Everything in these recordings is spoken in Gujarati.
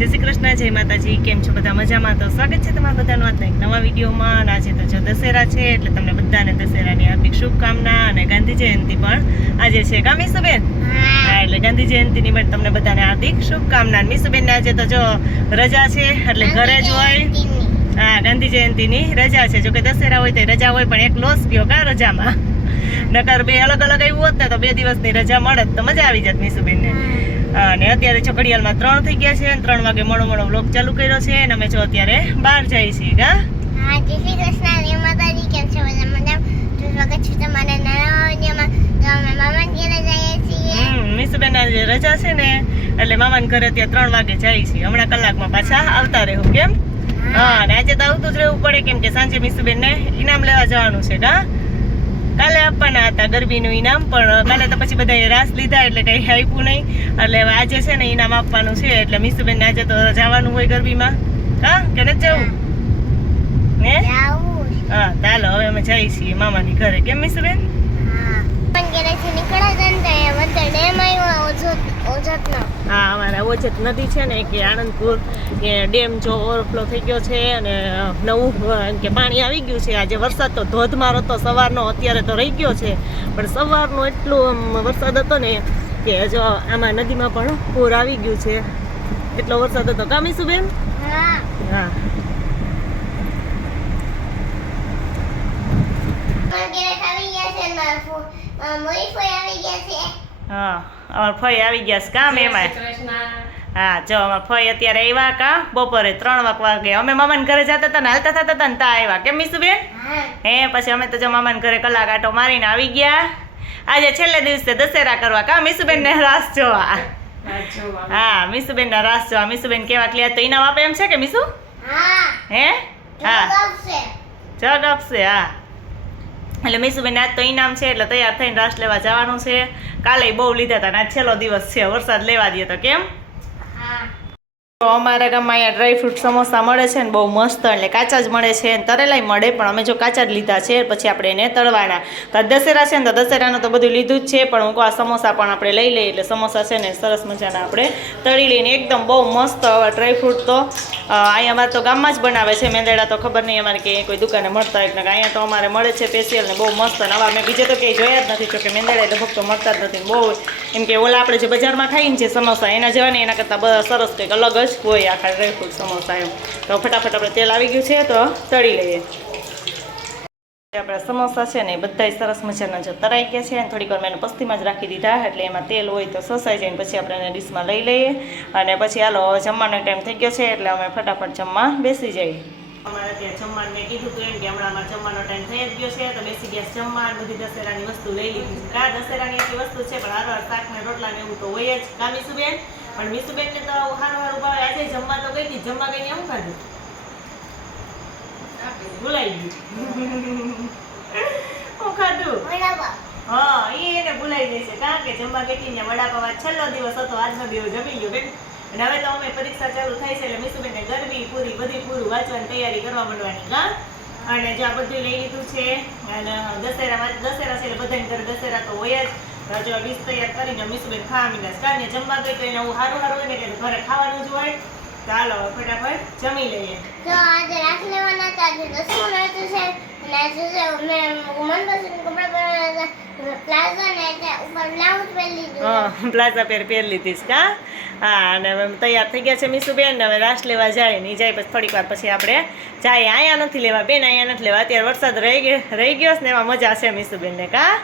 જય શ્રી કૃષ્ણ જય માતાજી કેમ છો બધા મજામાં? તો સ્વાગત છે તમારા બધાનું આજના એક નવા વિડીયોમાં. આજે તો જો દશેરા છે એટલે તમને બધાને દશેરાની હાર્દિક શુભકામના અને ગાંધી જયંતિ પણ આજે છે. કા મીસુબેન? હા એટલે ગાંધી જયંતિની પણ તમને બધાને હાર્દિક શુભકામના. મીસુબેનને આજે તો જો રજા છે એટલે ઘરે જ હોય. હા ગાંધી જયંતિની રજા છે. જો કે દશેરા હોય તો રજા હોય પણ એક લોસ ગયો કા રજામાં? નકર બે અલગ અલગ આવ્યું હોત ને તો બે દિવસની રજા મળત તો મજા આવી જાત મીસુબેનને. અને અત્યારે જો ત્રણ થઈ ગયા છે અને ત્રણ વાગે મોડો મોડો બ્લોગ ચાલુ કર્યો છે અને અમે જો અત્યારે બહાર જઈએ છીએ હા જય શ્રી કૃષ્ણ જય માતાજી કેમ છો બધા તો સ્વાગત છે તમારા નવા વિડીયોમાં તો અમે મામા ઘરે જઈએ છીએ. હમ મીસુબેન આજે રજા છે ને એટલે મામાન ઘરે ત્યાં ત્રણ વાગે જાય છે. હમણાં કલાકમાં પાછા આવતા રહેવું કેમ? હા. અને આજે તો આવતું જ રહેવું પડે કેમ કે સાંજે મીસુબેન ને ઇનામ લેવા જવાનું છે કા? કાલે આપવાના હતા ગરબીનું ઇનામ, પણ કાલે તો પછી બધાએ રાસ લીધા એટલે કંઈ આપ્યું નહીં. એટલે આજે છે ને ઇનામ આપવાનું છે, એટલે મિસુબેન આજે તો જવાનું હોય ગરબીમાં. હા, કે નથી જવું? હે? હા, ચાલો, હવે અમે જઈએ છીએ મામાની ઘરે. કેમ મિસુબેન પણ ઘરેથી નીકળ્યા હતા ને તો એ વચ્ચે ડેમ હા અમારા ઓજત નદી છે ને કે આણંદપુર એ ડેમ જો ઓવરફ્લો થઈ ગયો છે અને નવું કે પાણી આવી ગયું છે. આજે વરસાદ તો ધોધમાર હતો સવારનો અત્યારે તો રહી ગયો છે. પણ સવારનો એટલો વરસાદ હતો ને કે જો આમાં નદીમાં પણ પૂર આવી ગયું છે. એટલો વરસાદ હતો. કામીશું બેન? હા. આવી ગયા છે. હા અમારા ફઈ આવી ગયા છે કામ એમાં. હા જો અમારા ફઈ અત્યારે આવ્યા કા? બપોરે ત્રણ વાગ વાગે અમે મામાને ઘરે જતા હતા ને હાલતા થતા હતા ને તા આવ્યા. કેમ મીસુબેન હા. હે પછી અમે તો જો મામાના ઘરે કલાક આટો મારીને આવી ગયા. આજે છેલ્લે દિવસે દશેરા કરવા કા? મીસુબેન ને રાસ જોવા. હા મીસુબેન ના રાસ જોવા. મીસુબેન કેવા ક્લિયર તો ઇનામ આપે એમ છે કે મીસુ? હે. હા? જગ આપશે હા. એટલે મીસુબેન આજ તો ઇનામ છે એટલે તૈયાર થઈને રાસ લેવા જવાનું છે. કાલે બહુ લીધા હતા ને આજ છેલ્લો દિવસ છે વરસાદ લેવા દે તો કેમ? હા. તો અમારા ગામમાં અહીંયા ડ્રાયફ્રૂટ સમોસા મળે છે ને બહુ મસ્ત એટલે કાચા જ મળે છે અને તરેલાય મળે પણ અમે જો કાચા જ લીધા છે પછી આપણે એને તળવાના. તો દશેરા છે ને તો દશેરાનું તો બધું લીધું જ છે પણ હું આ સમોસા પણ આપણે લઈ લઈએ એટલે સમોસા છે ને સરસ મજાના આપણે તળી લઈને એકદમ બહુ મસ્ત ડ્રાયફ્રૂટ તો. અહીંયા અમારે તો ગામમાં જ બનાવે છે મેંદેડા તો ખબર નહીં અમારે કે કોઈ દુકાને મળતા હોય અહીંયા તો અમારે મળે છે સ્પેશિયલ ને બહુ મસ્ત અને આવા. મેં બીજે તો ક્યાંય જોયા જ નથી જો કે મેંદેડા લગભગ તો મળતા જ નથી બહુ. એમ કે ઓલા આપણે જે બજારમાં ખાઈએ જે સમોસા, એના જેવા એના કરતાં બધા સરસ કંઈક અલગ જ હોય આખા ડ્રાયફ્રૂટ સમોસા એમ. તો ફટાફટ આપણે તેલ આવી ગયું છે, તો તળી લઈએ. આપણા સમોસા છે ને એ બધા સરસ મજાના જો તરાઈ ગયા છે અને થોડીક વાર મેં પસ્તીમાં જ રાખી દીધા એટલે એમાં તેલ હોય તો સસાઈ જાય પછી આપણે એને ડીશમાં લઈ લઈએ. અને પછી હાલો જમવાનો ટાઈમ થઈ ગયો છે એટલે અમે ફટાફટ જમવા બેસી જઈએ. અમારે ત્યાં જમવાનું મેં કીધું હતું એમ કે હમણાં અમારે જમવાનો ટાઈમ થઈ જ ગયો છે તો બેસી ગયા જમવાનું જમવા બધી દશેરાની વસ્તુ લઈ લીધી છે. કા દશેરાની એટલી વસ્તુ છે પણ હારો શાક ને રોટલા ને એવું તો હોય જ. કા મીસુબેન? પણ મીસુબેન ને તો સારું સારું ભાવે. આજે જમવા તો ગઈ હતી. જમવા ગઈને શું ખાધું. ભૂલાઈ ગયું. હું ખાધું? હા ઈ એને ભૂલાઈ જશે કારણ કે જમવા બેઠી ને વડાપાવ છેલ્લો દિવસ હતો આજનો દિવસ જમી ગયો બેન. અને હવે તો અમે પરીક્ષા ચાલુ થાય છે એટલે મીસુબેનને ગરમી પૂરી બધી પૂરું વાંચવાની તૈયારી કરવા માંડવાની કા અને જો આ બધું લઈ લીધું છે અને દશેરામાં દશેરા છે એટલે બધાને ઘરે દશેરા તો હોય જ. હવે જો ડીશ તૈયાર કરીને મીસુબેન ખાવા છે. કારણ કે જમવા ગઈ તો એને હું સારું સારું હોય ને કે ઘરે ખાવાનું જ હોય. ચાલો ફટાફટ જમી લઈએ. તો આજે રાખ લેવાના હતા આજે દસમું નહોતું છે અને આજે છે મેં મનપસંદ કપડાં પહેરવાના હતા પ્લાઝો પહેરી હા પહેર લીધી છે કા હા, અને તૈયાર થઈ ગયા છે મીસુબેન, ને હવે રાસ લેવા જાય નહીં જાય પછી થોડીક વાર પછી આપણે જાય. અહીંયા નથી લેવા, બેન, અહીંયા નથી લેવા, અત્યારે વરસાદ રહી ગયો રહી ગયો છે ને એમાં મજા છે મીસુબેનને, કા?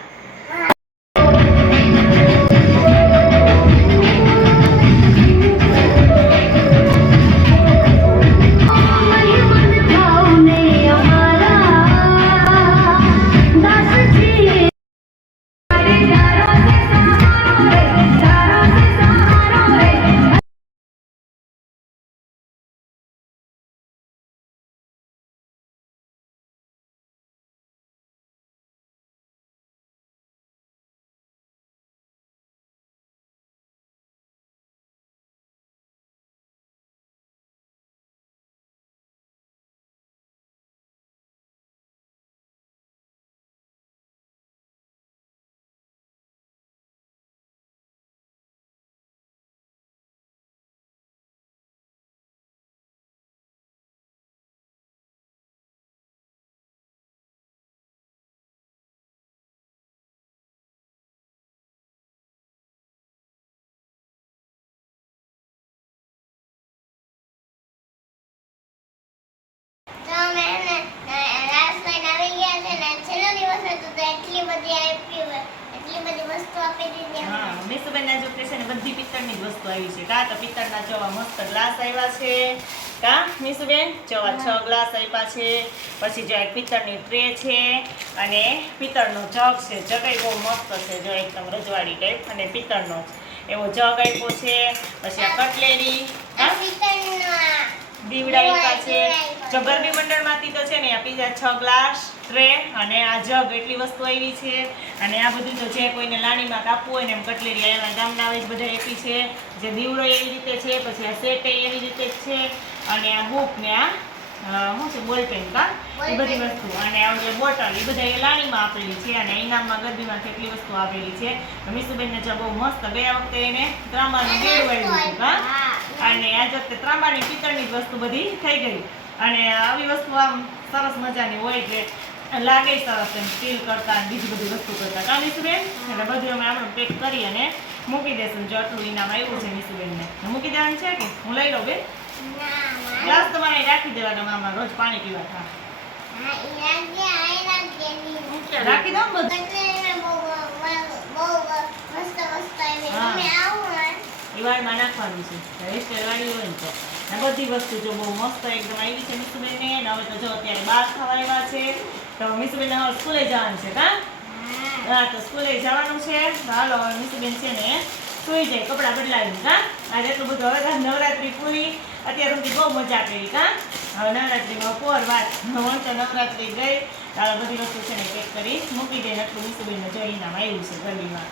વસ્તુ હા મીસુબેન જો છે ને બધી પિત્તળની જ વસ્તુ આવી છે. કા તો પિત્તળના જવા મસ્ત ગ્લાસ આવ્યા છે. કા મીસુબેન? જવા છ ગ્લાસ આપ્યા છે. પછી જો એક પિત્તળની ટ્રે છે અને પિત્તળનો જગ છે. જગ બહુ મસ્ત છે જો એકદમ રજવાડી ટાઈપ અને પિત્તળનો એવો જગ આપ્યો છે. પછી આ કટલેરી દીવડા આપ્યા છે. ગરબી મંડળમાંથી તો છે ને આપી જાય છ ગ્લાસ ટ્રે અને આ જગ એટલી વસ્તુ આવી છે. અને આ બધું તો જે કોઈને લાણીમાં કાપવું હોય ને એમ કટલેરી આવ્યા ગામના આવી બધા એપી છે. જે દીવડો એવી રીતે છે પછી આ સેટ એવી રીતે છે. અને આ બુક ને આ શું છે બોલપેન કા? એ બધી વસ્તુ. અને આપણે બોટલ એ બધા એ લાણીમાં આપેલી છે અને ઇનામમાં ગરબીમાં કેટલી વસ્તુ આપેલી છે. મીસુબેનને જો બહુ મસ્ત બે વખતે એને ત્રાંબાનું બેડું આવ્યું હતું કા? હા. અને આ વખતે ત્રાંબાની પિત્તળની જ વસ્તુ બધી થઈ ગઈ. અને આવી વસ્તુ આમ સરસ મજાની હોય એટલે લાગે સરસ એમ સ્ટીલ કરતા બીજી બધી વસ્તુ કરતા. કા નીસુબેન એટલે બધું અમે આપણે પેક કરી અને મૂકી દેશું. જો આટલું ઇનામ આવ્યું છે નીસુબેનને મૂકી દેવાનું છે કે? હું લઈ લઉં બેન. ગ્લાસ તમારે રાખી દેવાના મામા રોજ પાણી પીવા થા હા, ઈ રાખજે, આ ઈ રાખજે, ની. રાખી દઉં બધું? નાખવાનું છે. વેસ્ટેજ વાળી હોય ને તો. ને બધી વસ્તુ જો બહુ મસ્ત એકદમ આવી છે મીસુબેનને ને હવે તો જો અત્યારે બહાર ખાવા આવ્યા છે. તો મીસુબેનને હવે સ્કૂલે જવાનું છે કા? હા. તો સ્કૂલે જવાનું છે. હાલો હવે મીસુબેન છે ને સુઈ જાય કપડાં બદલાવી કા? આજે એટલું બધું હવે નવરાત્રી પૂરી. અત્યારે સુધી બહુ મજા કરી કા? હવે નવરાત્રીમાં પોર વાત હું તો નવરાત્રી ગઈ. હાલો બધી વસ્તુ છે ને પેક કરી. મૂકી દઈને એટલું મીસુબેનને જઈને આવ્યું છે ગરમીમાં